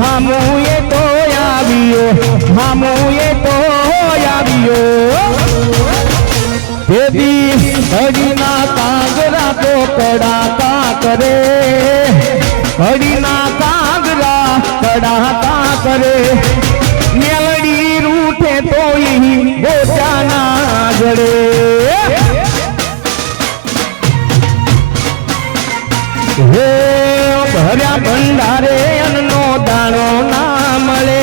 હામુએ તો આવ્યો હામુએ તો આવ્યો દેવી હરિના કાંગરા તો કડાકા કરે હરિના કાંગરા કડાકા કરે મેલડી રૂઠે તોય ગોચાના જડે હે ભર્યા ભંડારે અન્નનો દાણો ના મળે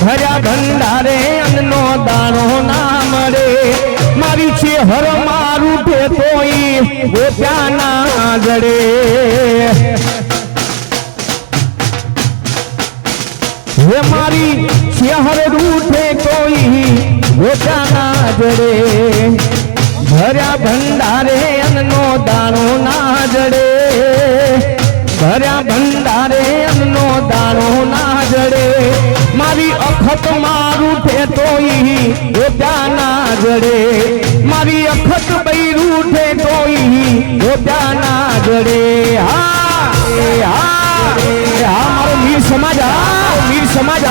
ભર્યા ભંડારે અન્નનો દાણો ના મળે મારી છે હર મારું છે તોય ગોત્યાના જડે હે મારી શહેર રૂઠે કોઈ ગોત્યાના જડે ભર્યા ભંડારે અન્નનો દાણો ના જડે ભર્યા ભંડારે અન્નનો દાણો ના જડે મારી અખત મારું છે તોય ગોત્યાના જડે મારી અખત બૈરું છે તોય ગોત્યાના જડે હા મારો મીર સમાજ મીર સમાજ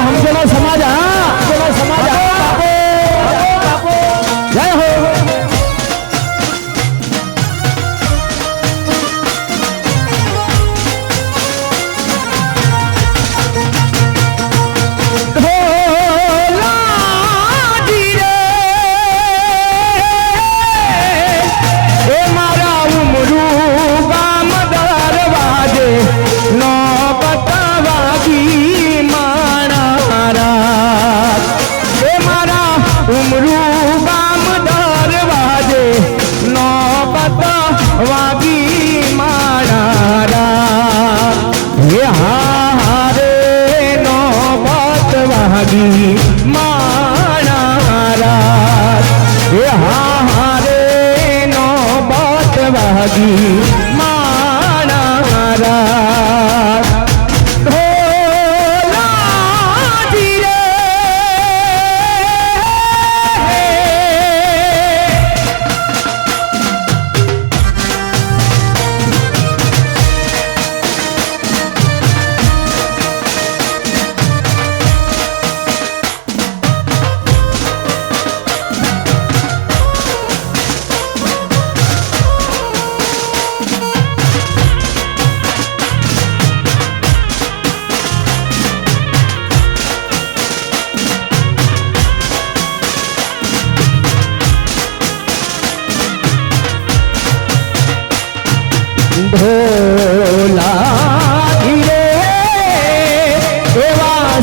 हमको समाज समाज जय हो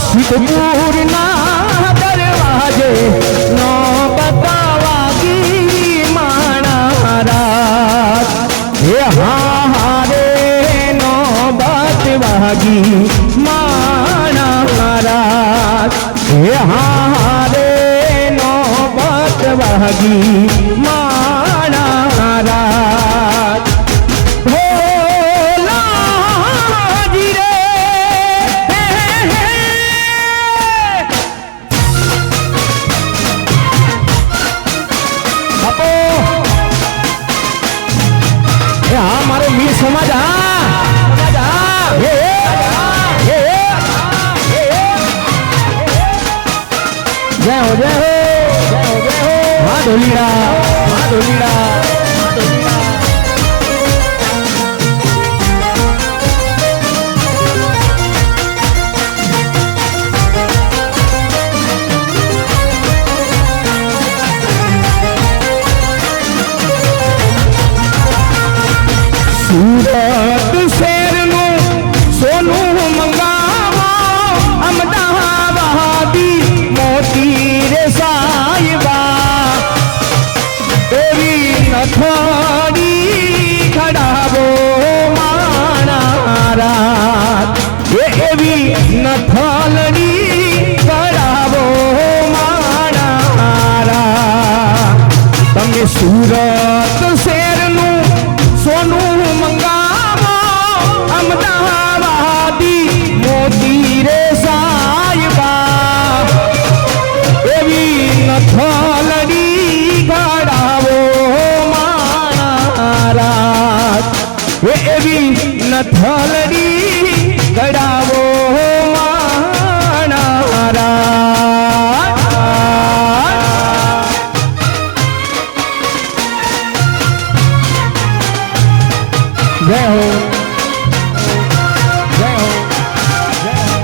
સિદ્ધપુરના દરવાજે નો બતાવાગી માણારા હે હારે નો બતવાગી માણારા હે હારે નો બતવાગી માણારા समाज जय हो जय हो हाँ ढोलीड़ा हाँ ढोलीड़ा सूरत शहरનું સોનું મંગાવો અમદાવાદી મોતી રે સાયબા એવી નથડી ખડાવો માણારા એવી નથલડી ખડાવો માણારા તમે सूरत શહેરનું थलड़ी गड़ावो मानारा जय हो जय हो जय हो।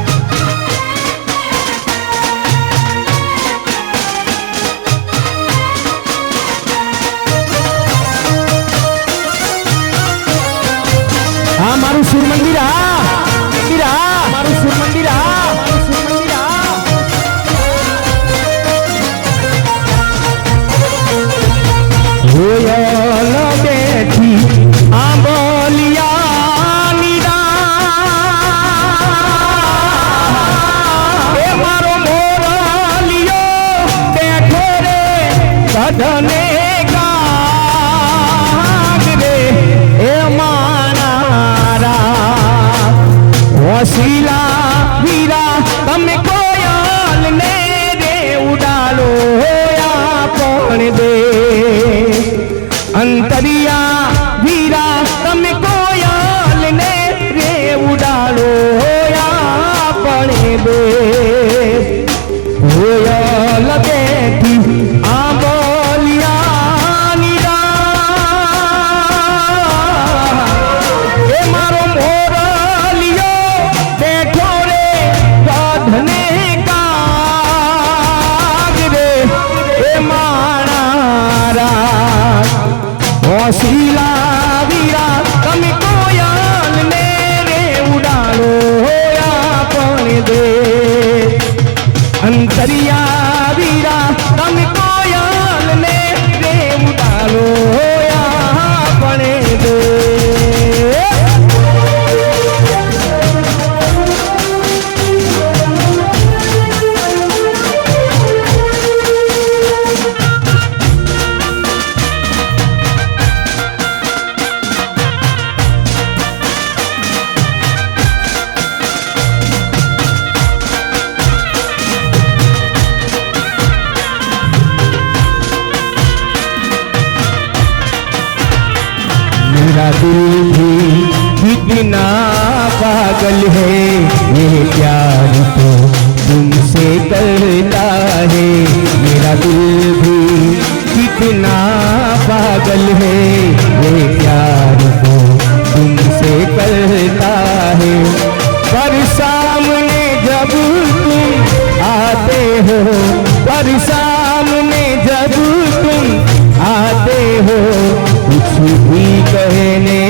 हाँ मारू सूर मंदिर मारू सूर मंदिर होयल बैठी आंबलिया नीरा ए मारो मोरलियो बैठो रे सधने वसीला वीरा तमे कोयल ने रे उडालो होया पण दे अंतरिया वीरा तमे कोयल ने रे उडालो होया पण दे कोयल बैठी आंबलिया नीरा ए मारो वसीला वीरा तमे कोयल ने रे उडालो होया पण दे अंतरिया वीरा तमे कोयल ने रे उडालो होया पण दे मेरा दिल भी कितना पागल है ये प्यार तो तुमसे करता है मेरा दिल भी कितना पागल है ये प्यार तो तुमसे करता है पर सामने जब तुम आते हो पर सामने जब तुम आते हो कुछ भी कहने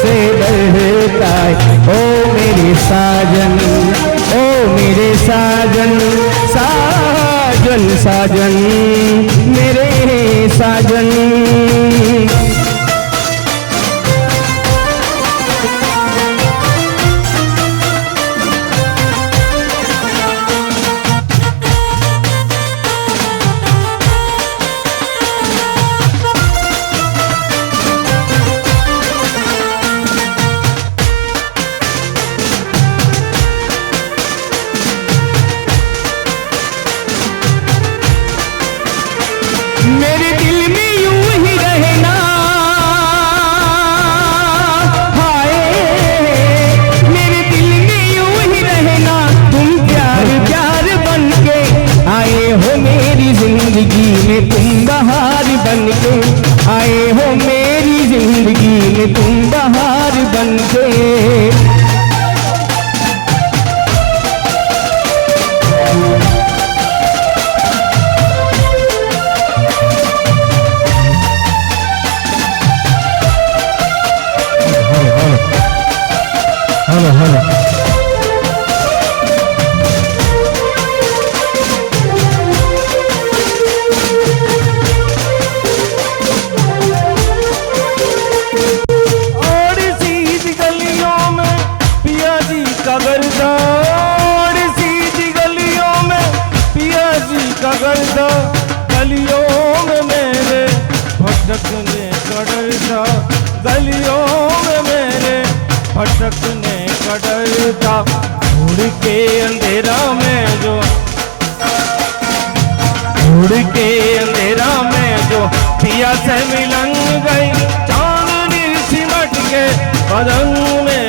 से डरता है ओ मेरे साजन ओ मेरे साजन साजन साजन मेरे साजन मेरे दिल में यूं ही रहना हाय मेरे दिल में यूं ही रहना तुम प्यार प्यार बन के आए हो मेरी जिंदगी में तुम बहार बन के आए हो मेरी जिंदगी में तुम बहार बन के हेलो हेलो और सीधी गलियों में पिया जी का गर्दा और सीधी गलियों में पिया जी का गर्दा गलियों में मेरे भटकने का डरता गलियों में मेरे भटकने का डरता उड़ के अंधेरा में जो उड़ के अंधेरा में जो पिया से मिलन गई चांदनी सिमट के पलंग में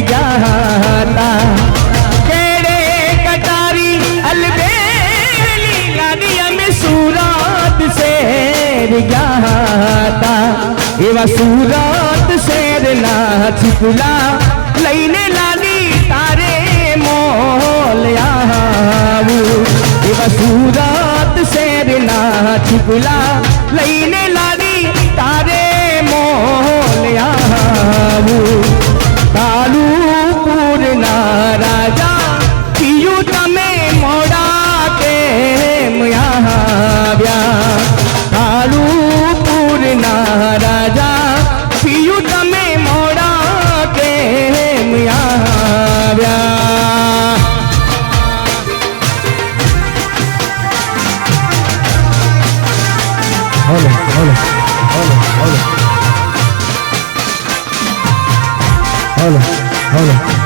गया केड़े कटारी अलबेली लादिया में सूरत शेर गया एवा सूरत शेर ना छिपला लईने लादी तारे मोल आऊ एवा सूरत शेर ना छिपला लईने लादी तारे मोल आऊ कालूपुर ना राजा पियू तमे मोड़ा के म्या कालूपुर ना राजा पियू तमे मोड़ा के म्या hello hello hello hello hello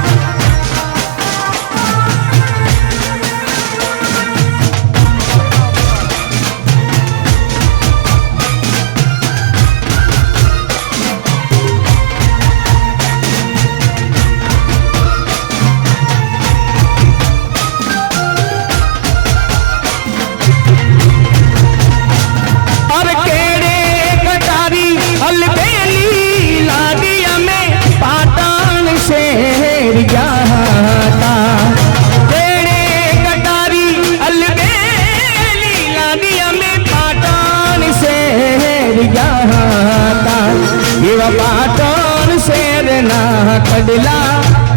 Patan शेर ना कड़ला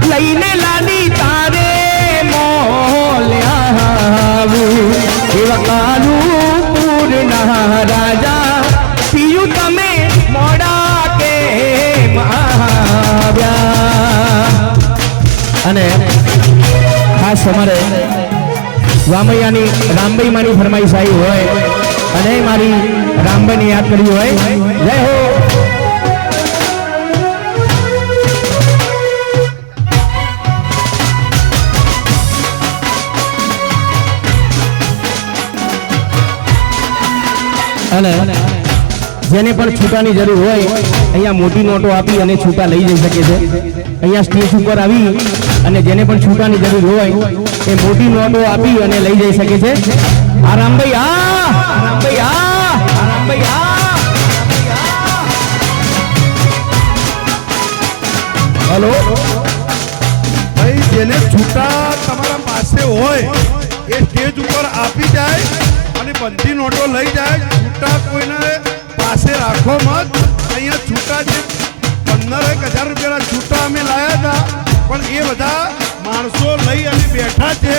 लईने लादी तारे मोल आऊ एवा कालूपुर ना राजा पियू तमे मोड़ा के આવ્યા અને ખાસ અમારે વામૈયાની રામભાઈ માની ફરમાઈશ આવી હોય અને મારી રામભાઈને યાદ કરી હોય જય હો અને જેને પણ છૂટાની જરૂર હોય અહીંયા મોટી નોટો આપી અને છૂટા લઈ જઈ શકે છે અહીંયા સ્ટેજ ઉપર આવી અને જેને પણ છૂટાની જરૂર હોય એ મોટી નોટો આપી અને લઈ જઈ શકે છે આ રામભાઈ હેલો ભાઈ જેને છૂટા તમારા પાસે હોય એ સ્ટેજ ઉપર આપી જાય અને બધી નોટો લઈ જાય છૂટા કોઈને પાસે રાખો મત અહીંયા છૂટા જે 15,000 રૂપિયાના છૂટા અમે લાયા હતા પણ એ બધા માણસો લઈ અને બેઠા છે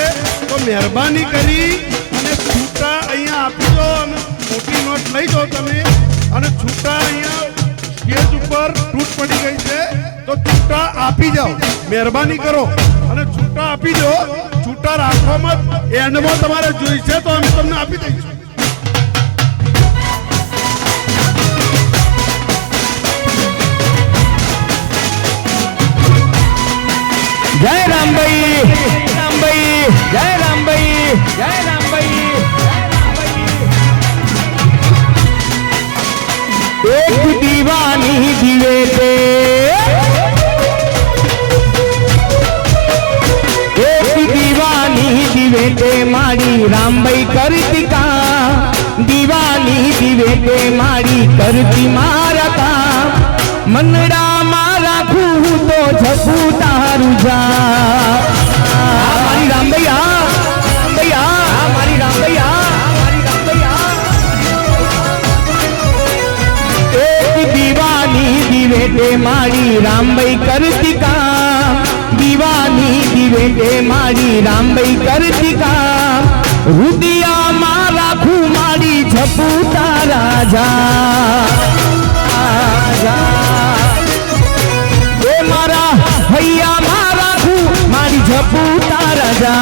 તો મહેરબાની કરી અને છૂટા અહીંયા આપી દો અને મોટી નોટ લઈ દો તમે અને છૂટા અહીંયા સ્ટેજ ઉપર તૂટ પડી ગઈ છે તો છૂટા આપી જાઓ મહેરબાની કરો અને છૂટા આપી દો છૂટા રાખો મત એન્ડમાં તમારે જોઈશે તો અમે તમને આપી દઈશું जय रामभाई रामभाई जय रामभाई जय रामभाई एक दीवानी दिवे पे एक दीवानी दिवे पे मारी रामभाई करती का दीवानी दिवे पे मारी करती मारा का मनड़ा मारा खूब तो झपू तारू जा मारी राम भैया मारी राम भैया एक दीवानी दिवे पे मारी राम भाई करती का दीवानी दिवे पे मारी राम भाई करती का रुदिया मारा खू मारी झपू तारा जा भैया मारा खू मारी झपू तारा जा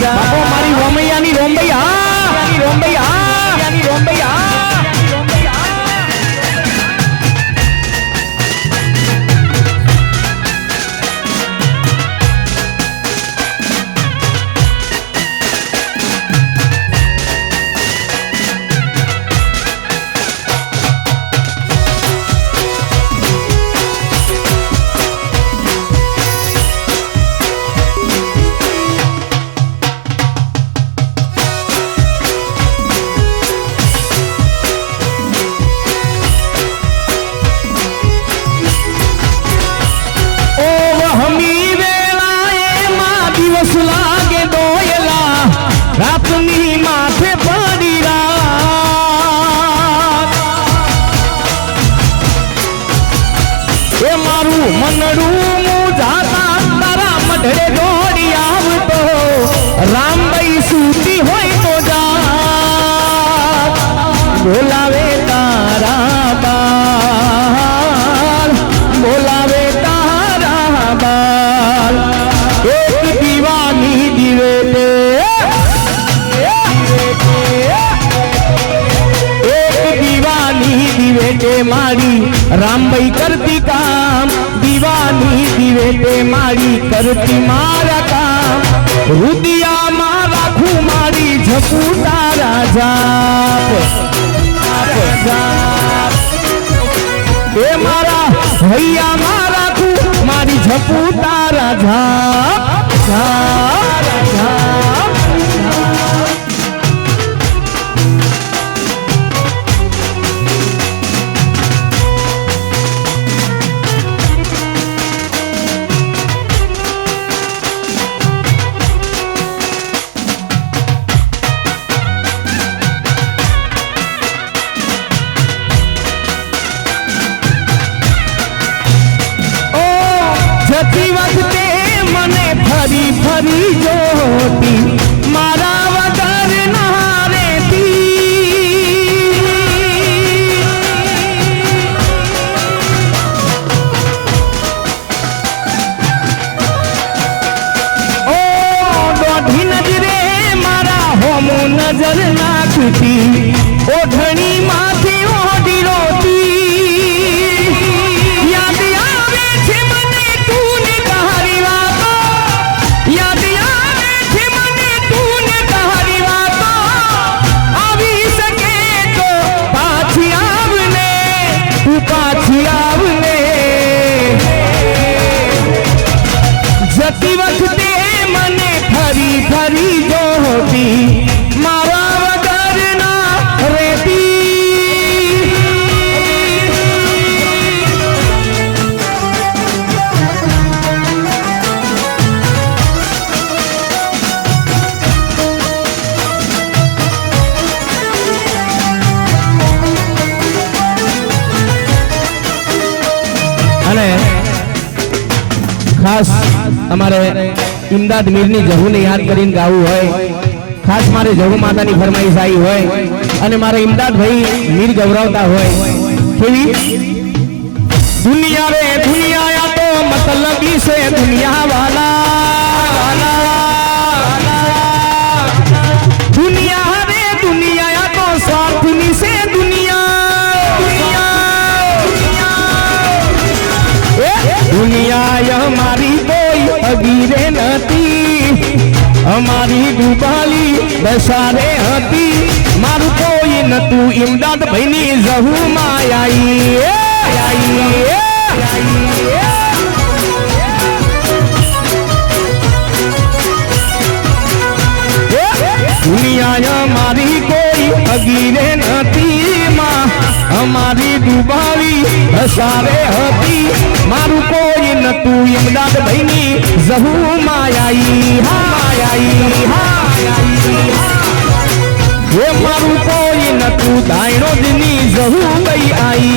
बाबो मारी रोमैया नी रोमैया બોલાવે તારા બાલ, બોલાવે તારા બાલ. એક દીવાની દીવે તે, એક દીવાની દીવે તે મારી રામભાઈ કરતી કામ. દીવાની દીવે તે મારી કરતી મારા કામ. રુદિયામાં રાખું મારી ઝપુ તારા જાપ. એ મારા હૈયામાં રાખું મારી ઝપુ તારા જાપ. જતી વખતે મને ફરી ફરી જોતી, મારા વગર ના રહેતી. ઓ દોઢી નજરે મારા હોમો નજર નાખતી, ઓઢણી માંથી ઓઢી રોતી. જતી વખતે મને ફરી ફરી જોતી, મારા વગર ના રહેતી. અને ખાસ અમારે ઇમદાદ મીરની જહુને યાદ કરીને ગાવું હોય, ખાસ મારે જહુ માતાની ફરમાઈશ આવી હોય અને મારા ઇમદાદ ભાઈ મીર ગૌરવતા હોય. કેવી દુનિયા રે દુનિયા તો મતલબી છે દુનિયા વાલા. દુનિયા રે દુનિયા તો સ્વાર્થની છે દુનિયા. અમારી કોઈ અગીરે નથી, અમારી ડૂબાલી દશારે હતી. મારું કોઈ નતું ઇમદાદ ભાઈની જહુ માયાઈ. દુનિયા અમારી કોઈ અગીરે નથી, માં અમારી ડૂબાવી દશારે હતી. મારું કોઈ નતું ઇમદાદ ભાઈની જહુ માયાઈ. એ મારું કોઈ નતું દાયણો દની જહુ ભાઈ આઈ.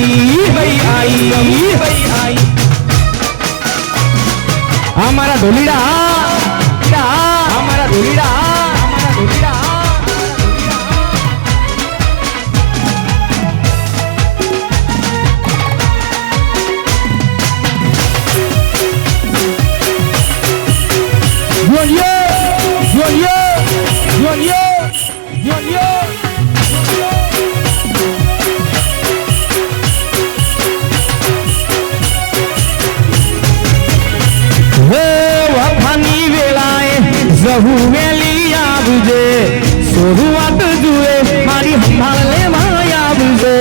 આ મારા ઢોલીડા, આ મારા ઢોલીડા. વફાની વેળાએ જહુ વેલી આવજે, શરૂઆત જુએ મારી સંભાળ લેવા આવજે.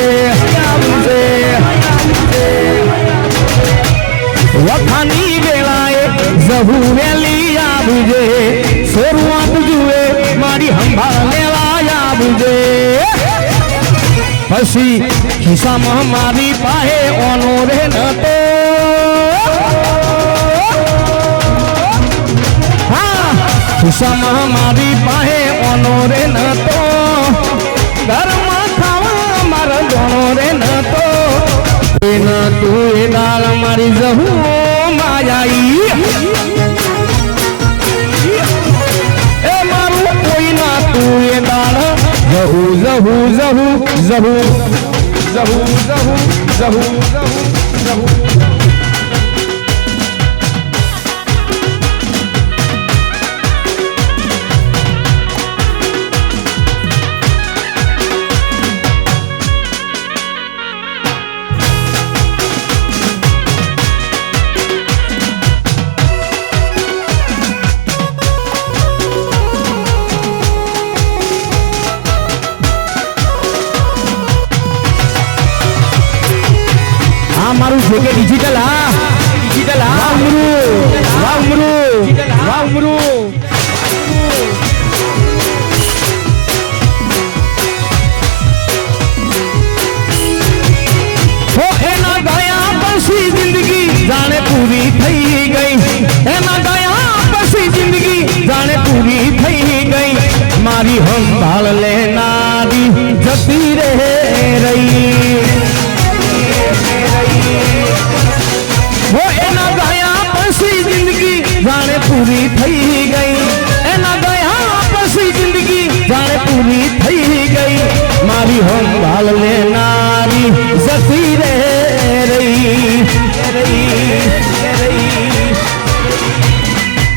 વફાની વેળાએ જહુ વેલી આવજે, શરૂઆત જુએ મારી સંભાળ લેવા આવજે. પછી ખિસ્સામાં મારી પાસે ઓનો રે નતો, ખિસ્સામાં મારી પાસે ઓનો રે નતો. ઘરમાં ખાવા મારા જોણો રે નતો. એ નતું એ દાળ મારી જહુ માયાઈ. એ મારું કોઈ નતું એ દાળ જહુ જહુ જહુ જહુ જહુ જહુ જહુ જહુ મારું છે કે ડિજિટલ વામરૂ હો એના ગયા પછી જિંદગી જાણે પૂરી થઈ ગઈ એના ગયા પછી જિંદગી જાણે પૂરી થઈ ગઈ મારી સંભાળ લેનારી જતી રહી वो एना गया पसी जिंदगी जाने पूरी થઈ ગઈ એના ગયા પછી જિંદગી જાણે પૂરી થઈ ગઈ મારી સંભાળ લેનારી જતી રહી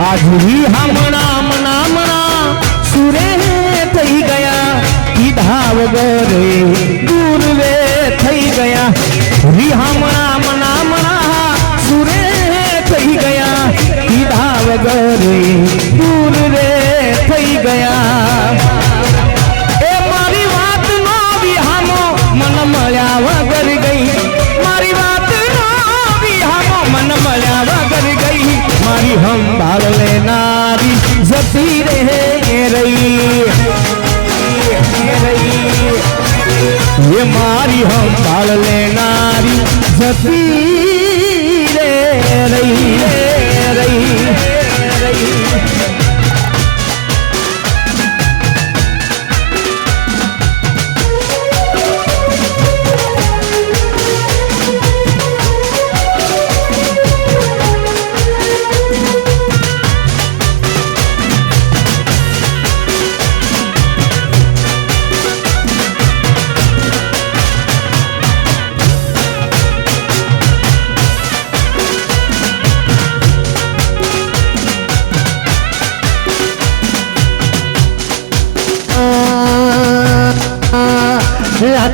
આજરી હમણાં સુરે થઈ ગયા કીધા વગર દૂર વે થઈ ગયા રી હમણાં સુરે થઈ ગયા કીધા વગર દૂર રે થઈ ગયા એ મારી વાત નો વિહામો મન મળ્યા વગર ગઈ મારી વાત નો વિહામો મન મળ્યા વગર ગઈ મારી સંભાળ લેનારી જતી રહી ये मारी संभाल लेनारी जती रही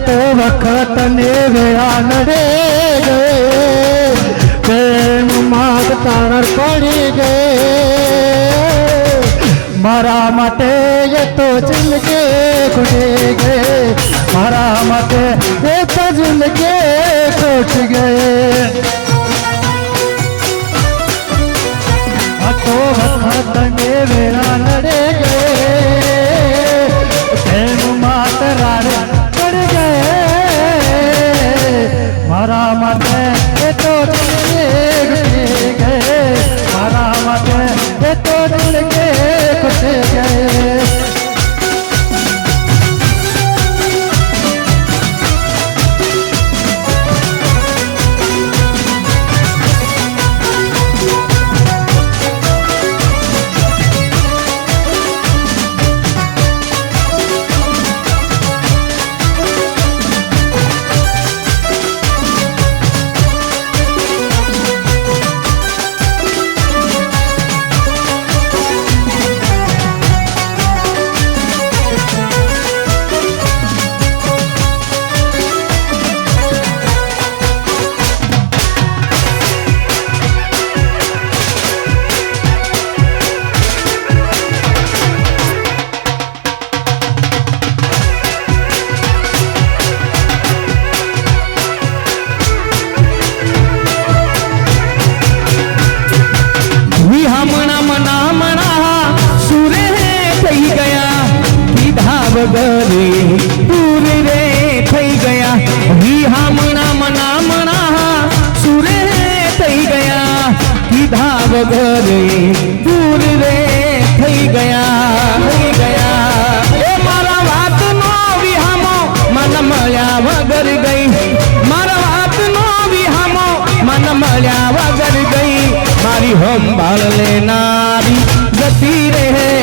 તો વખત ને વેળા નડે પ્રેમ માગ તાર પડી ગે મારા માટે એ તો જિંદગી ખૂટી ગે મારા માટે એ તો જિંદગી ખૂટી ગે તો વખત ને વેળા નડે પ્રેમ માગ તાર મારા માટે એ તો જિંદગી ગયે મારા માટે એ તો જિંદગી ખૂટી ગયે વગરે દૂર રે થઈ ગયા વિહામણા મનામણા સુરે થઈ ગયા કીધા વગરે દૂર રે થઈ ગયા એ મારા વાતનો વિહામો મન મળ્યા વગર ગઈ મારા વાતનો વિહામો મન મળ્યા વગર ગઈ મારી સંભાળ લેનારી જતી રહી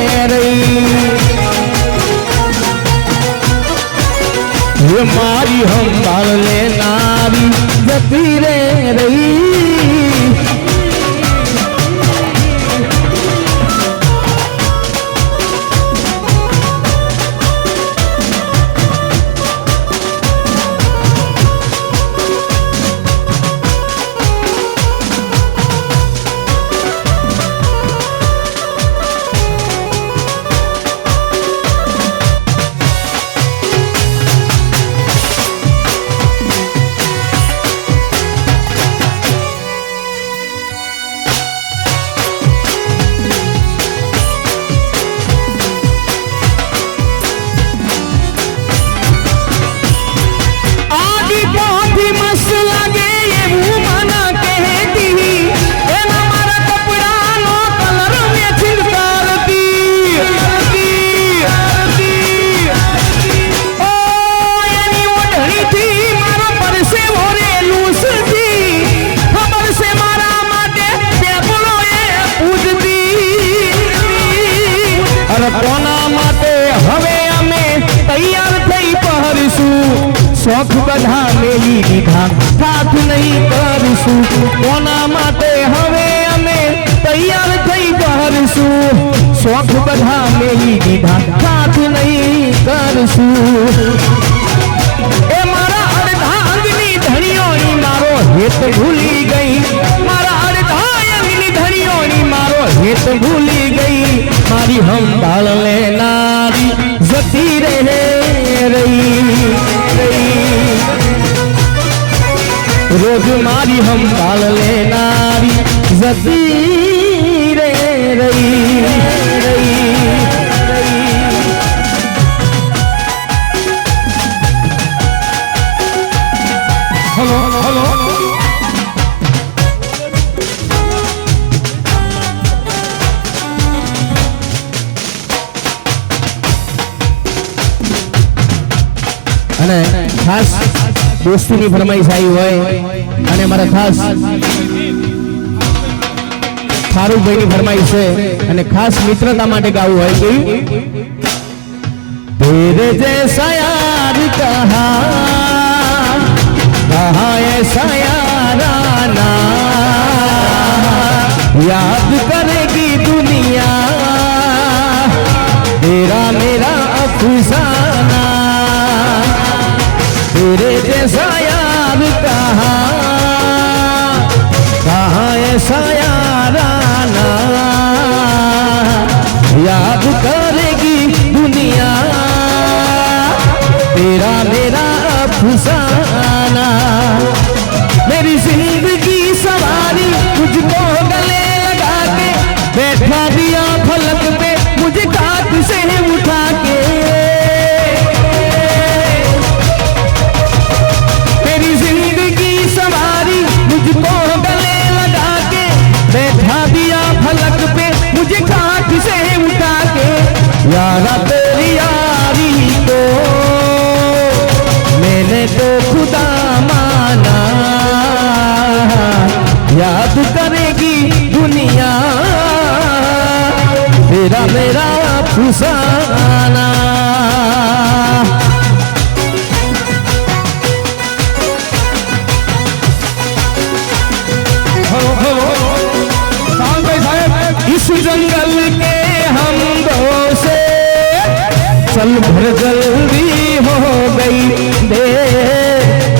ये मारी संभाल ले नारी जती रे रही शौक बधा मेली दीधा साथ नहीं करसू कोना माटे हवे अमे तैयार थई बहरसू शौक बधा मेली दीधा साथ नहीं करसू ए मारा अर्धा अंगनी धड़ियोनी मारो हेत भूली गई मारा अर्धा अंगनी धड़ियोनी मारो हेत भूली गई मारी हम डाल ले नारी जती रहे रही रोज मारी हम डाल ले नारी जती रे रही हेलो हेलो અને ખાસ દોસ્તીની ફરમાઈશ આવી હોય અને મારા ખાસ ફારૂકભાઈની ફરમાઈશ છે અને ખાસ મિત્રતા માટે ગાવું હોય કે તેરે જૈસા યાર કહા ऐसा याराना याद करेगी दुनिया तेरा मेरा अफसाना तेरे जैसा यार कहाँ ऐसा याराना याद करेगी दुनिया तेरा मेरा अफसाना मेरी जिंदगी सवारी मुझको गले लगा के बैठा दिया फलक पे मुझे काट से उठा के मेरी जिंदगी सवारी मुझको गले लगा के बैठा दिया फलक पे मुझे काट से उठा के यारा तेरी यारी को मैंने तो खुदा माना याद करेगी दुनिया तेरा मेरा अफसाना इस जंगल के हम दो से चल भर जल्दी हो गई दे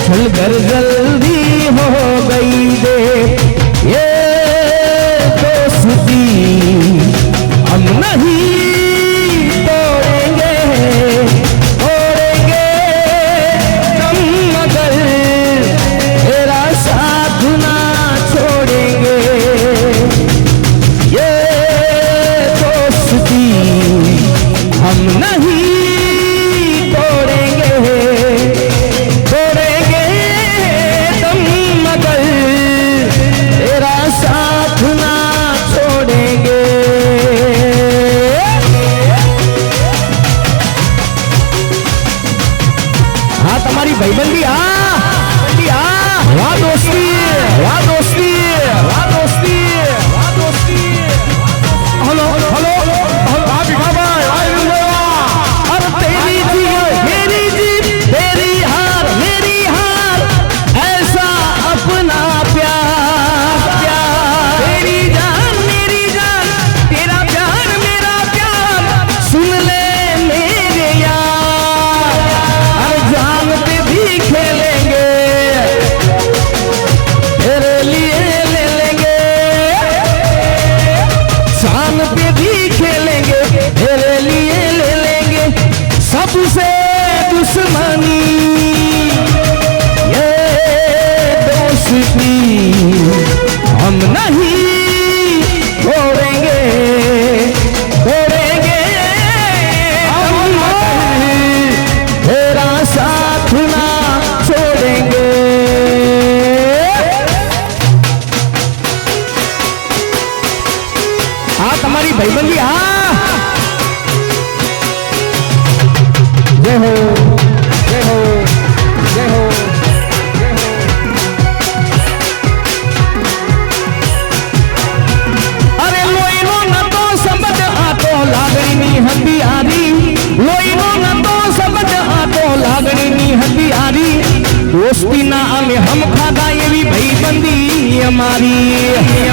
चल भर जल्दी हो गई दे ये दोस्ती हम नहीं तोड़ेंगे तोड़ेंगे हम मगर तेरा साथ ना छोड़ेंगे ये दोस्ती हम नहीं तोड़ेंगे तोड़ेंगे तुम मगर तेरा साथ ना छोड़ेंगे हाँ तुम्हारी भाईबंदी वाह दोस्ती वाह दोस्ती वाह दोस्ती वाह दोस्ती हेलो हेलो तेरी जी दोस्ती हम नहीं छोड़ेंगे छोड़ेंगे हम तेरा साथ ना छोड़ेंगे। हाँ तुम्हारी भाईबंदी हाँ जय हो जय हो जय हो जय हो। अरे लोईनो न तो समझ आतो लागणी हथियारी लोईनो न तो समझ आतो लागणी हथियारी दोस्ती ना અમે હમ ખાધા એવી ભાઈબંદી અમારી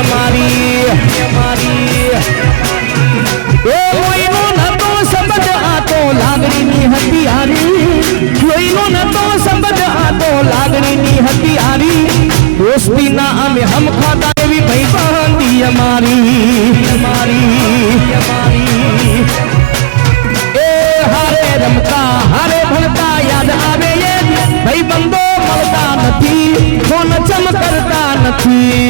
અમારી અમારી એ લોહીનો નતો સંબંધ આતો લાગણીની હથિયારી લોહીનો નતો સંબંધ આતો લાગણીની હથિયારી दोस्ती ना અમે હમ ખાધા એવી ભાઈબંદી અમારી અમારી અમારી એ હારે રમતા હારે ભણતા યાદ આવે એ ભાઈબંધો મળતા નથી ફોન ચમ કરતા નથી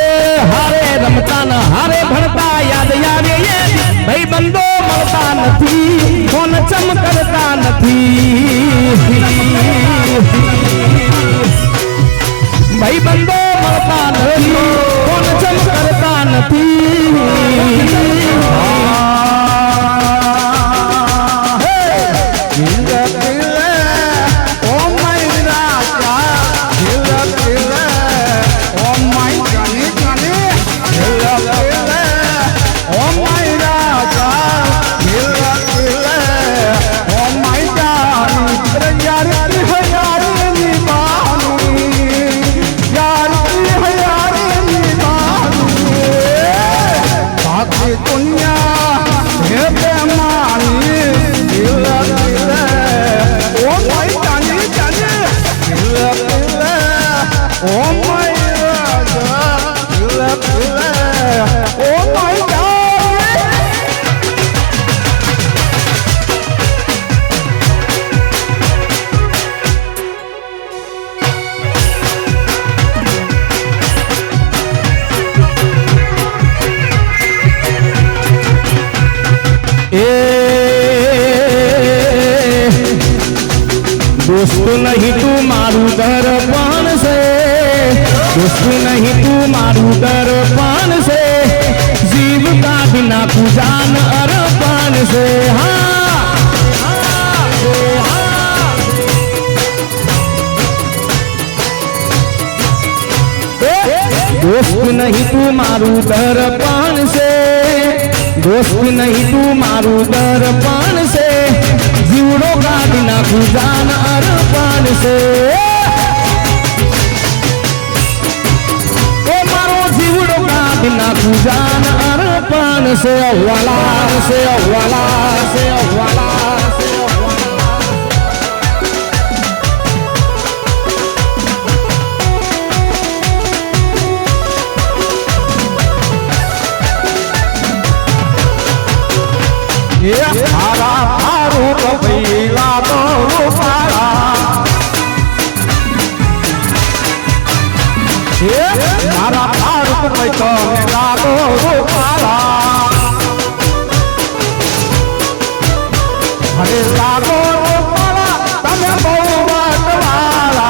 એ હારે રમતા ને હારે ભણતા યાદ આવે એ ભાઈબંધો મળતા નથી ફોન ચમ કરતા નથી ભાઈબંધો મળતા નથી ફોન ચમ કરતા નથી। दोस्त नहीं तू मारू दर्पण से दोस्त नहीं तू मारू दर्पण से जीव का बिना तू जान अर्पण से। हाँ दोस्त नहीं तू मारू दर्पण से दोस्त नहीं तू मारू दर्पण से जीवड़ो का बिना गुजान अर्पण से ओ मारो जीवड़ो का बिना गुजान अर्पण से अव्वाला से अव्वाला से अव्वाला से हारा हारू तो भैला तो रूपारा हारा हारू तो भाई तो लागो रूपारा हरे लागो रूपारा तमे बहु मतवाला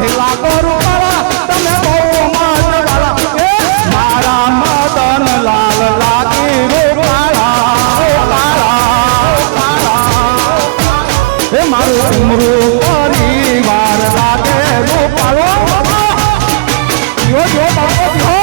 हे लागो रूपारा तमे बहु मतवाला मारा मदन लाल लागी रूपारा मारो उमरो परिवार लागे रूपारो यो जो बाबा हो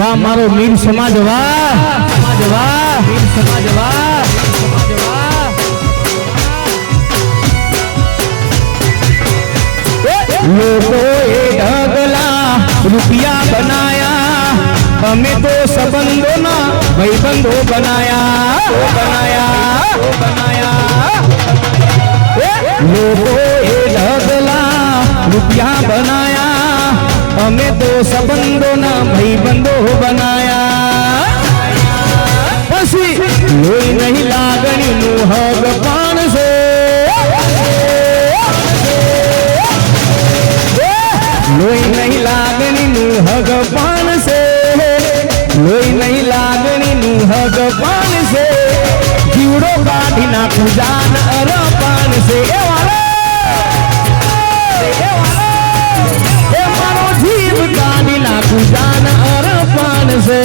વાહ મારો મીર સમાજ વાહ સમાજ વાહ મીર સમાજ વાહ સમાજ વાહ લોકોએ ઢગલા રૂપિયા બનાયા અમે તો સંબંધોના ભાઈબંધો બનાયા લોકોએ ઢગલા રૂપિયા બનાયા અમે તો સંબંધોના ભાઈબંધો બનાયા પછી લોહી નહીં લાગણીનું હગ પણ છે લોહી નહીં લાગણીનું હગ પણ છે લોહી નહીં લાગણીનું હગ પણ છે જીવડો કાઢી નાખું જાન અરપાન છે એ મારો જીવ કાઢી નાખું જાન અરપાન છે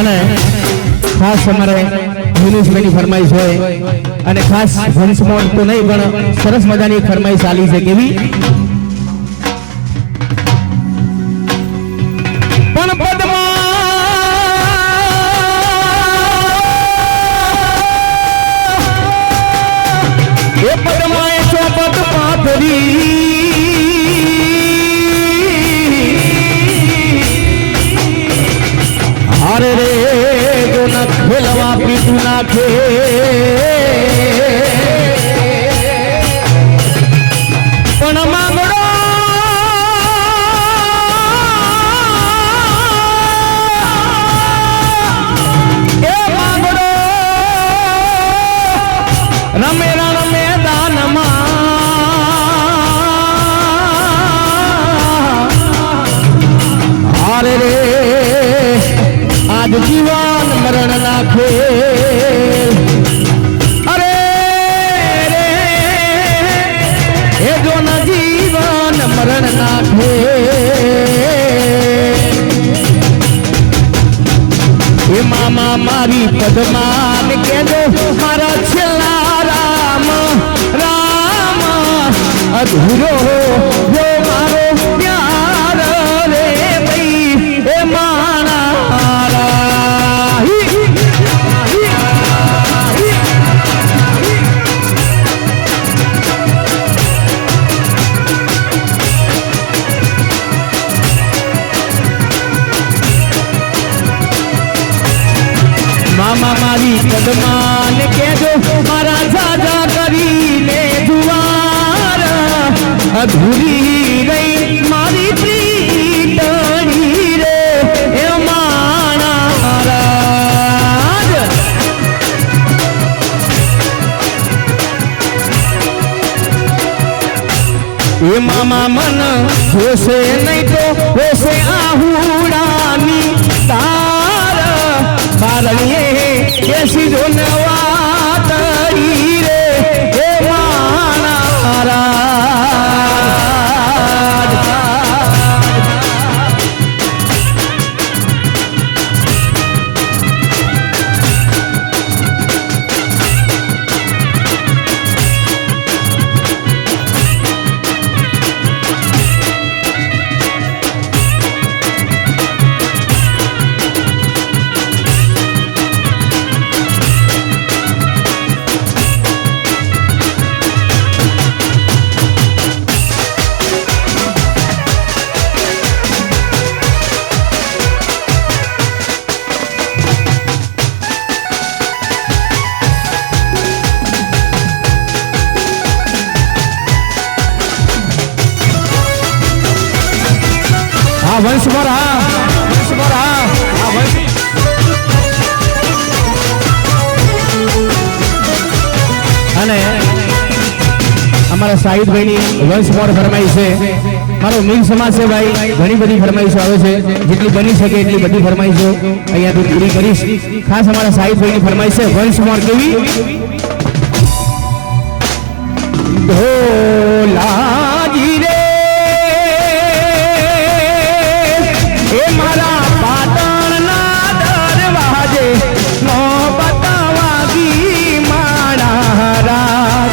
અને ખાસ અમારે યુનિસભાઈની ફરમાઈશ હોય અને ખાસ વંશમોન તો નહીં પણ સરસ મજાની એક ફરમાઈશ આલી છે કેવી પણ પદમાં એ ચોપટ પાથરી અરે રે જો ન ખેલવા પીટું નાખે પણ માંગડો એ માંગડો રમે રમે દાનમાં અરે રે આજ જીવન મરણ નાખે અરે રે એ જો ન જીવન મરણ નાખે એ મામા મારી પદમાન કેજો મારા છેલ્લા રામ રામ અધૂરો જો મારો પ્યાર રે ભાઈ એ માણા મામા મારી કદમાન કેજો મારા જાજા કરીને જુવાર અધૂરી રહી મારી પ્રીતણી રે એ માણા રાજ એ મામા મન જોશે નહીં તો હોશે આહુડાની તાર બારણીએ કેસી જો નવા તરી રે એ માણા રાજ વંશમોર હા વંશમોર હા વંશ અને અમારા સાહિદભાઈની વંશમોર ફરમાઈશ છે મારો મિલ સમાજ છે ભાઈ ઘણી બધી ફરમાઈશો આવે છે જેટલી બની શકે એટલી બધી ફરમાઈશો અહીંયાથી પૂરી કરીશ ખાસ અમારા સાહિદભાઈની ફરમાઈશ છે વંશમોર કેવી ઢોલાજી રે એ મારા પાટણના દરવાજે નો બતાવાગી માણા રાત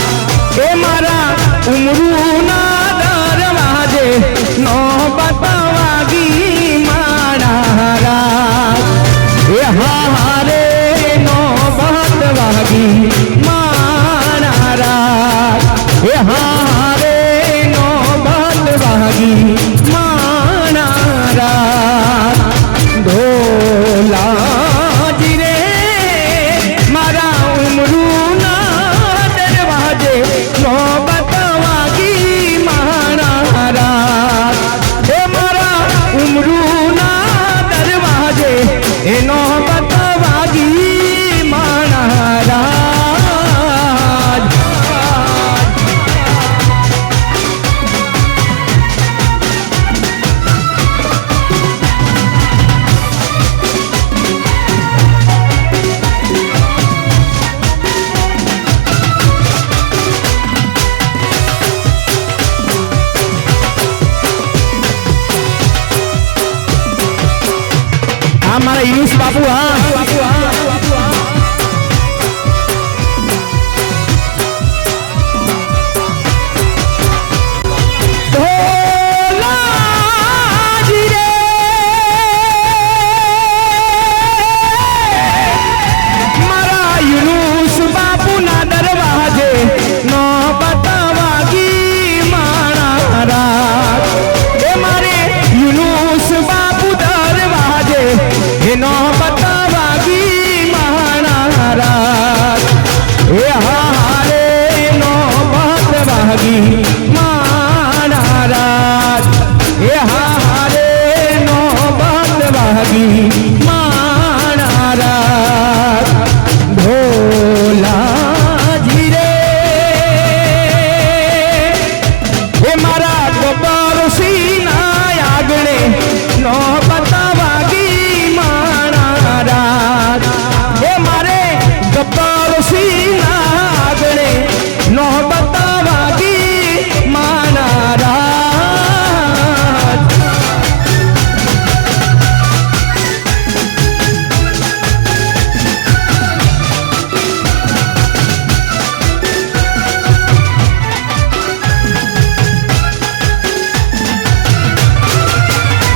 એ મારા ઉમરુના દરવાજે નો બતાવાગી માણા રાત એ હારે નો બતવાગી માણા રાત એ હારે નો બતવાગી માણા રાત ઢોલાજી રે મારા ઉમરુના દરવાજે નો બતવાગી માણા રાત એ મારા ઉમરુના દરવાજે એનો બતવાગી માણા રાત હા મારા યુનુસ બાપુ હા ઢોલાજી રે મારા યુનુસ બાપુના દરવાજે નો બતાવાગી માણા રાત એ મારે યુનુસ બાપુ દરવાજે એનો બતાવાગી માણા રાત એ હારે નો બતવાગી માણા રાત એ હારે નો બતવાગી માણા રાત ઢોલાજી રે એ મારા ગબ્બર સિંહના આગણે નો બતાવાગી માણા રાત એ મારે ગબ્બર સિંહના આગણે નો બતાવાગી માણા રાત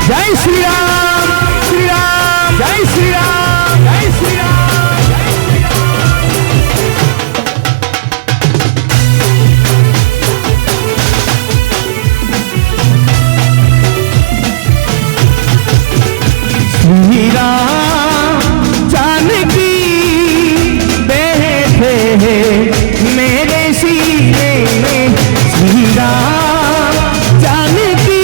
જય શ્રી રામ શ્રી રામ જય શ્રી રામ જય શ્રી રામ જય શ્રી રામ શ્રી રામ जानकी बैठे हैं मेरे सीने में श्री राम जानकी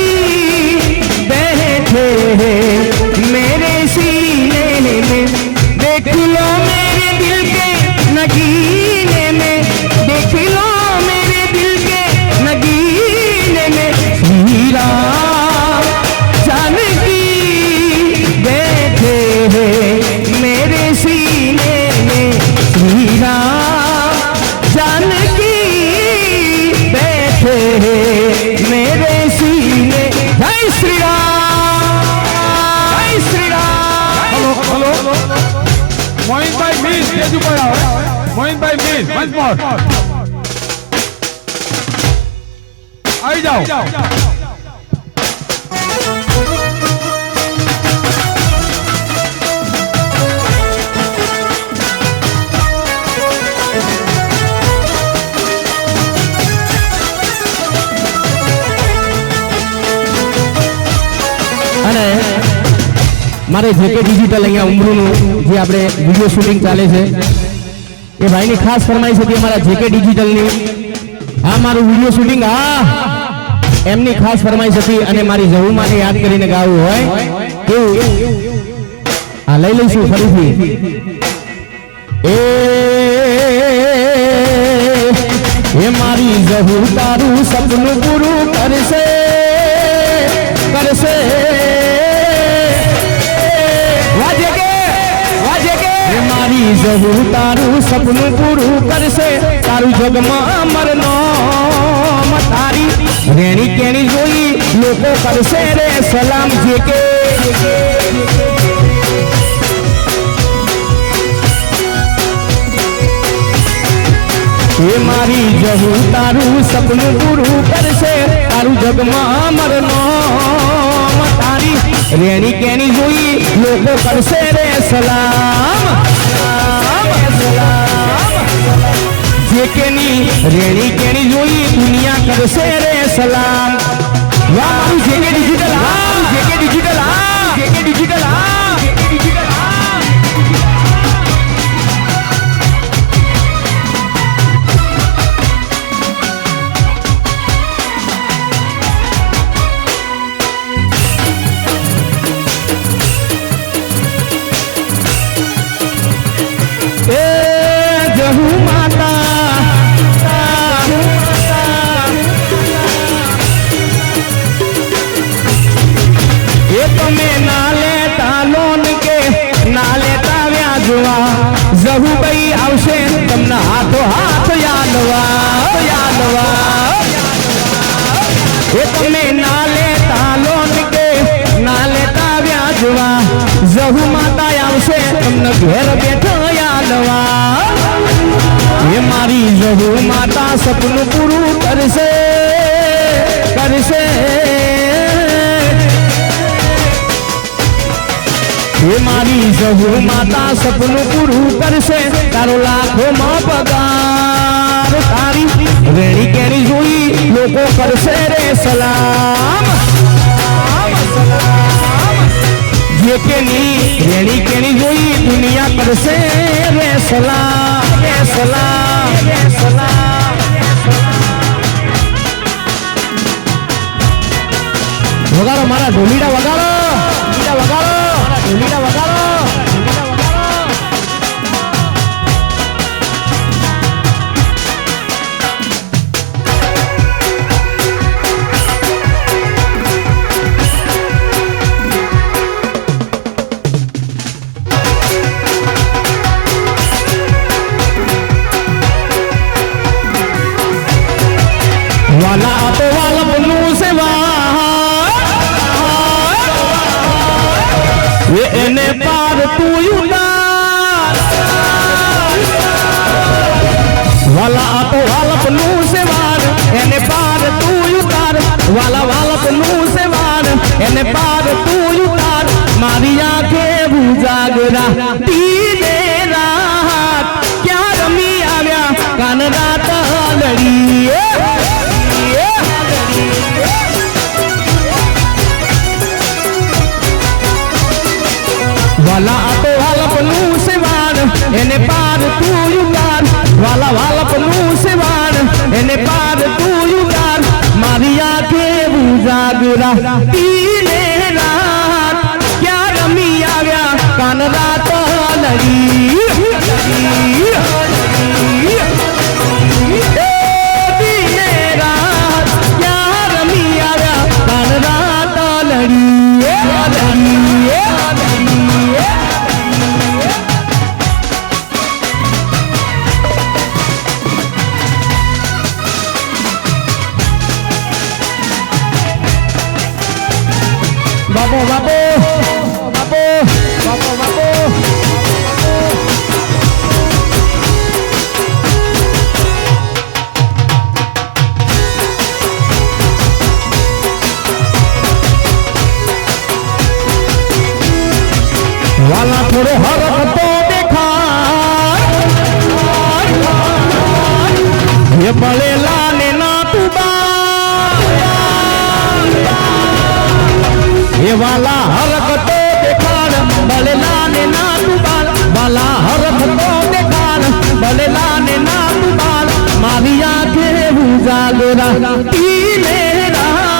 बैठे हैं मेरे सीने में देख लो मेरे दिल के नगीने में देख लो मेरे दिल के नगीने में श्री राम जानकी बैठे हैं मेरे सीने में श्री राम जानकी बैठे हैं मेरे सीने जय श्री राम जय Shri Ram hello hello Mohitbhai Mir stage ઉપર આવો મોહિતભાઈ મીર વંશમોર આવી જાઓ અને મારે જેકે ડિજિટલ અહીંયા ઉમરુનું જે આપણે વિડીયો શૂટિંગ ચાલે છે એ ભાઈની ખાસ ફરમાઈશ હતી અમારા જેકે ડિજિટલની આ મારું વિડીયો શૂટિંગ હા એમની ખાસ ફરમાઈશ હતી અને મારી જહુમાને યાદ કરીને ગાવું હોય કેવું આ લઈ લઈશું ફરીથી એ મારી જહુ તારું સપનું પૂરું કરશે કરશે વાજે કે મારી જહુ તારું સપનું પૂરું કરશે તારું જગમાં અમરનો તારી રેણી કેણી જોઈ લોકો કરશે રે સલામ જે કે એ મારી જહુ તારું સપનું પૂરું કરશે તારું જગમાં અમરનો તારી રેણી કેણી જોઈ લોકો કરશે રે સલામ જે કેની રેણી કેણી જોઈ દુનિયા કરશે રે સલામ વાહ મારું જે કે ડિજિટલ હા જે કે ડિજિટલ હા જે કે ડિજિટલ હા જે કે ડિજિટલ હા જહુ માતા એ તમે ના લેતા લોન કે ના લેતા વ્યાજવા જહુ ભાઈ આવશે તમને હાથો હાથ યાદવા એ તમે ના લેતા લોન કે ના લેતા વ્યાજવા જહુ માતા આવશે તમને ઘેર બેઠો યાદવા એ મારી જહુ માતા સપનું પૂરું કરશે કરશે એ મારી જહુ માતા સપનું પૂરું કરશે તારો લાખોમાં પગાર તારી રેણી કેણી જોઈ લોકો કરશે રે સલામ જે કેની રેણી કેણી જોઈ દુનિયા કરશે રે સલામ વગાડો મારા ઢોલીડા વગાડો ઢોલીડા વગાડો વાલા તો વાલપનું સેવા એને પાર તું ઉતાર વાલા તો વાલપનું સેવા એને પાર તું ઉતાર વાલા વાલપનું સેવા એને પાર તું ઉતાર મારી આંખે ઉજાગરા તીને રાત ક્યાં રમી આવ્યા કાન રાત લડી વાલા તો વાલપનું સેવાન એને પાર તું ઉતાર વાલા વાલપનું સેવાન એને પાર તું ઉતાર મારી આંખે ઉજાગરા તીને રાત ક્યાં રમી આવ્યા કાન રાત લડી તીને રાત ક્યાં રમી આવ્યા કાન રાત લડી બાપો બાપો બાપો બાપો બાપો વાલા થોડો હરકતો દેખાય એ બળેલા ને ના તુબા એ વાલા હરકતો દેખાડ બળેલા ને ના તુબા વાલા હરકતો દેખાડ બળેલા ને ના તુબા મારી આંખે ઉજાગરા તીને રાત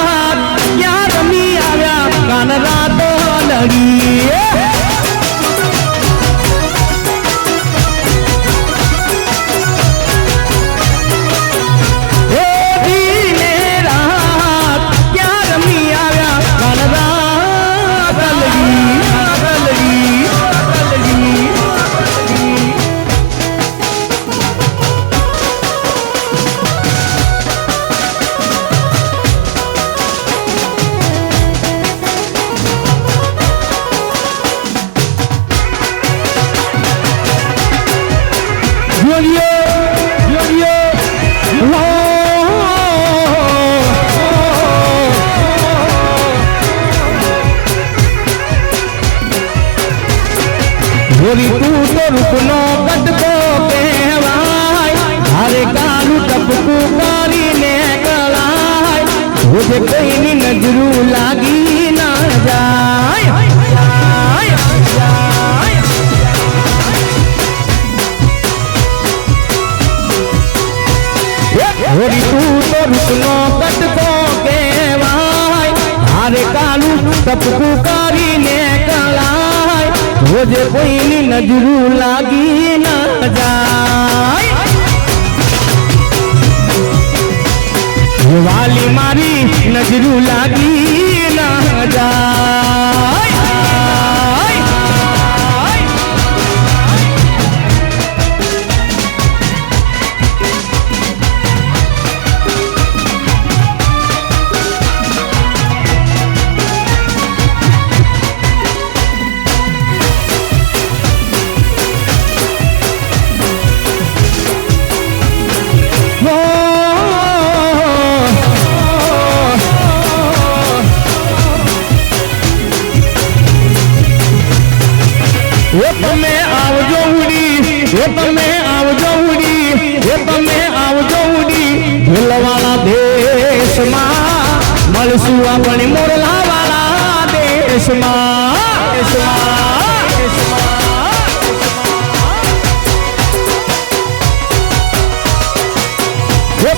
गोरी तू तो रूपनो कटको कहवाय हारे कालू टपकू कारी ने कलाय तुझे कोई नी नजरू लागी ना जाय गोरी तू तो रूपनो कटको कहवाय हारे कालू टपकू कारी ने कलाय तुझे कोई नी नजरू लागी ना जाय वाली मारी नजरू लागी ना जाय તમે આવજો ઉડી તમે આવજો ઉડી તમે આવજો ઉડી ભૂલવાળા દેશમાં મળશું આપણે મોરલાવાળા દેશમાં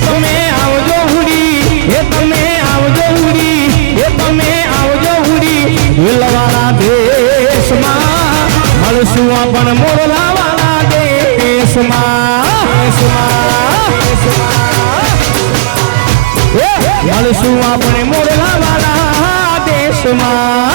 તમે આવજો ઉડી તમે આવજો ઉડી તમે આવજો ઉડી ભૂલવાળા દેશમાં મળશું આપણે મોરલાવાળા દેશમાં મળશું આપણે મોરલાવાળા દેશમાં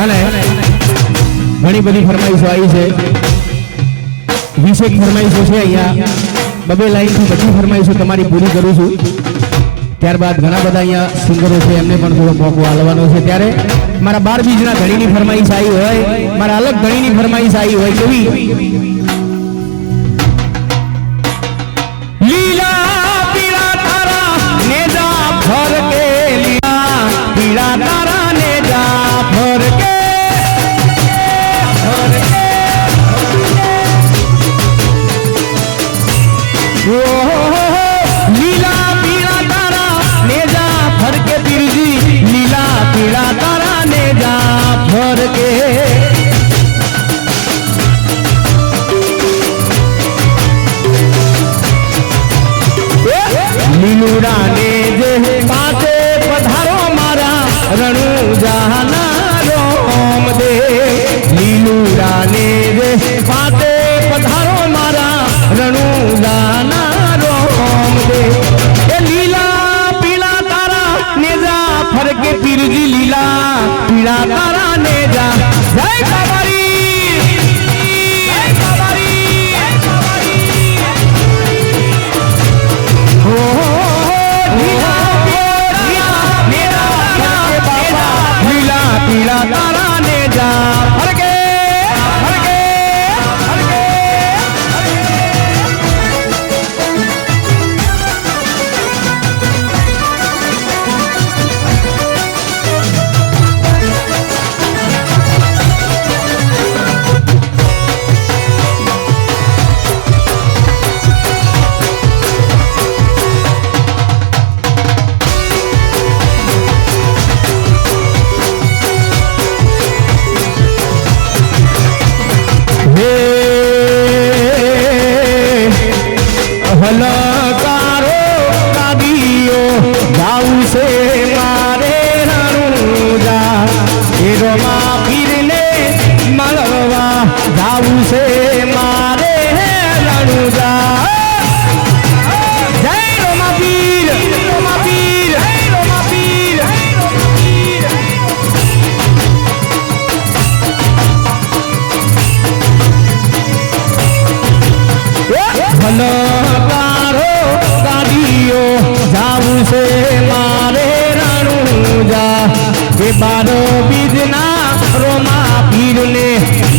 અને ઘણી બધી ફરમાઈશો આવી છે 20 ફરમાઈશો છે અહીંયા બબે લાઈનથી બધી ફરમાઈશો તમારી પૂરી કરું છું ત્યારબાદ ઘણા બધા અહીંયા સિંગરો છે એમને પણ થોડો મોકો આલવાનો છે ત્યારે મારા 12 બીજના ધણીની ફરમાઈશ આવી હોય મારા અલગ ધણીની ફરમાઈશ આવી હોય કેવી લીલા પીળા તારા નેજા ભર કે લીલા પીળા તારા નેજા ભર કે લીલા પીળા તારા નેજા ભર કે પીરજી લીલા પીળા તારા નેજા ભર કે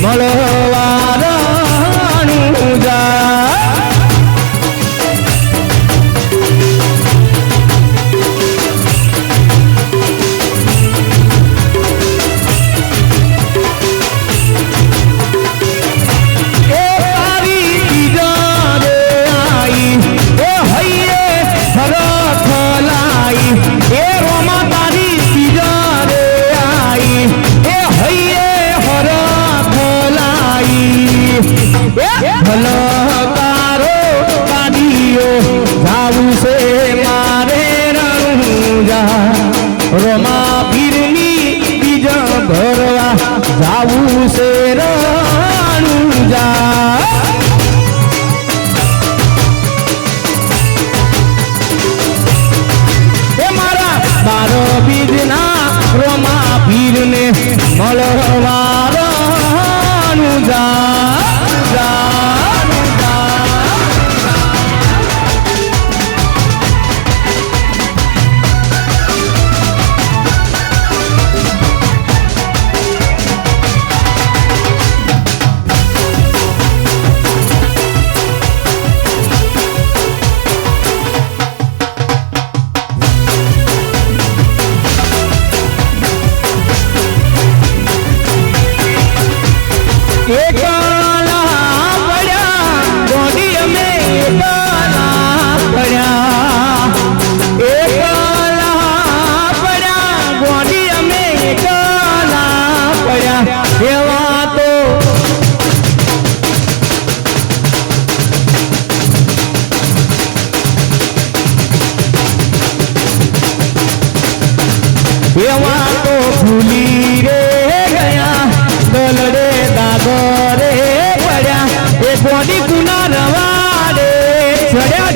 મળવા રણુજા રોમા પીરની બીજા ભરવા જાવું છે રણુજા એ મારા 12 બીજના રોમા પીરને મળવા રણુજા એવા તો ભૂલી રે ગયા દલડે દાગરે પડ્યા એ ગોડી ગુના રવાડે ચડ્યા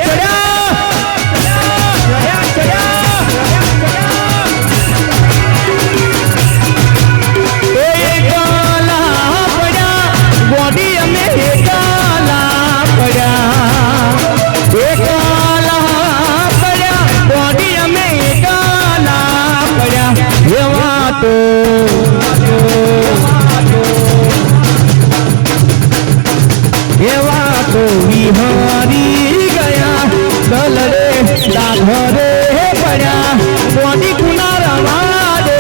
એવા તો વિહારી ગયા દલડે દાઘરે પડ્યા ગોડી ગુના રવાડે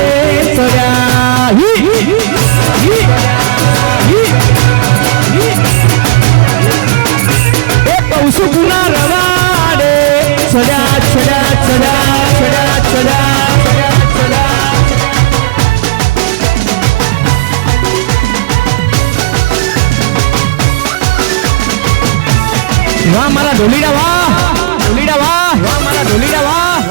ચડ્યા એ કૌશુ ગુના રવાડે ચડ્યા વાહ મારા ઢોલીડા વાહ વાહ મારા ઢોલીડા વાહ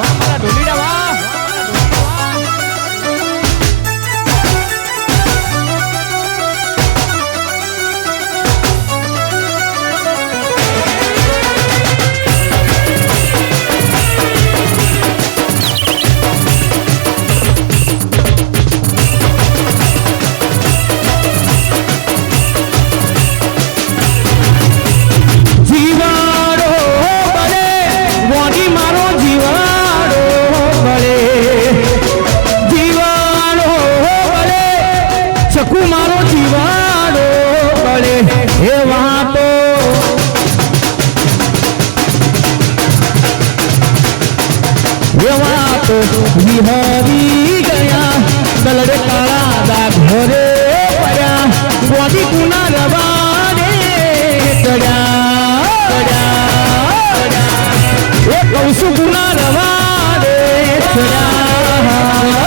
મારો જીવાડો બળે એવા તો વિહરી ગયા દલડે કાળા દાઘરે પડ્યા ગોડી ગુના રવાડે ચડ્યા એ કૌશુ ગુના રવાડે ચડ્યા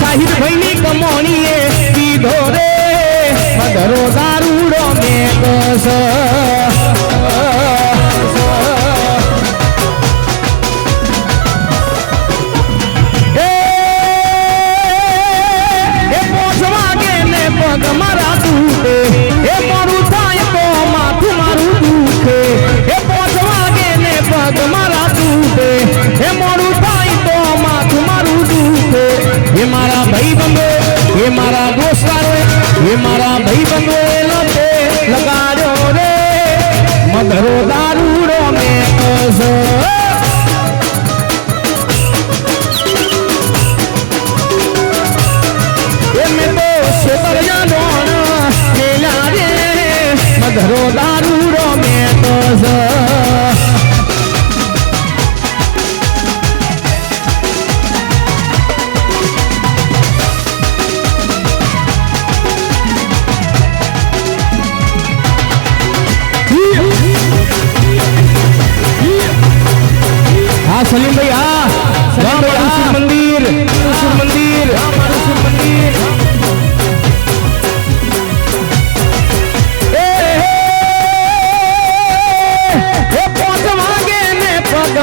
સાહિર ભાઈની કમોણીએ કીધો રે મધરો દારૂડો મેં કસ મારા દુખે એ મોડું થાય તો માથું મારું દુખે એ 5 વાગે ને પગ મારા દુખે એ મોડું થાય તો માથું મારું દુખે એ મારા ભાઈબંધો એ મારા દોસ્તારો એ મારા ભાઈબંધો લતે લગાડ્યો રે મધરો દારૂડો મેં કસ મધરો દારૂડો મેં કસ હા સલીમભાઈ હા મારું શિવ મંદિર શિવ મંદિર મારું શિવ મંદિર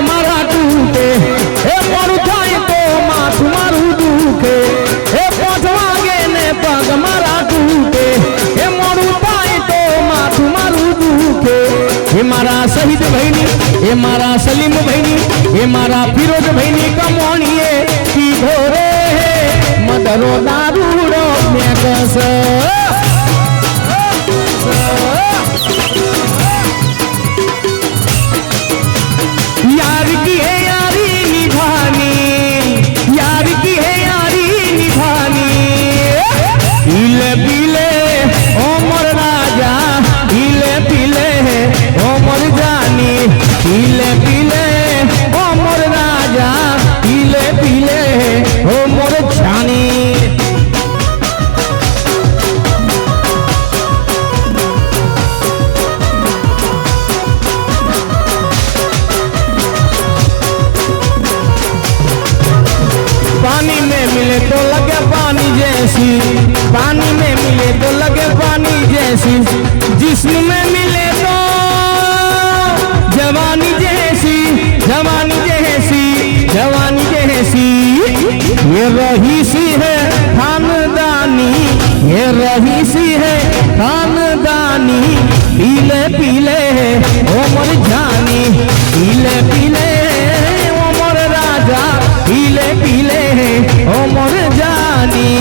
મારા દુખે એ મોડું થાય તો માથું મારું દુખે એ 5 વાગે ને પગ મારા દુખે એ મોડું થાય તો માથું મારું દુખે એ મારા શહીદ ભાઈની એ મારા સલીમ ભાઈની એ મારા ફિરોજ ભાઈની કમોણીએ કીધો રે મધરો દારૂડો મેં કસ यार की है यारी निभानी यार की है यारी निभानी पीले पीले ओमर राजा पीले पीले ओमर जानी पीले पीले ओमर राजा पीले पीले ओमर जानी पानी में मिले तो लगे पानी जैसी पानी में मिले तो लगे पानी जैसी जिस्म में मिले तो जवानी जैसी जवानी जैसी जवानी जैसी ये रही सी है खानदानी ये रही सी है खानदानी पीले पीले ओमर जानी पीले पीले ओमर राजा पीले पीले ओमर जानी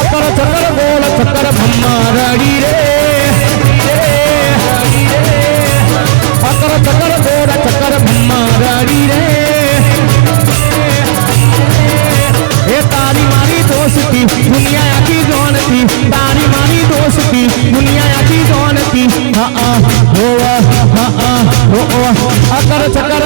अकर चक्कर गोल चक्कर भम्मारड़ी रे अकर चक्कर गोल चक्कर भम्मारड़ी रे ए तारी मारी दोस्ती दुनिया की जोन थी तारी मारी दोस्ती दुनिया की जोन थी हाँ हो अकर चक्कर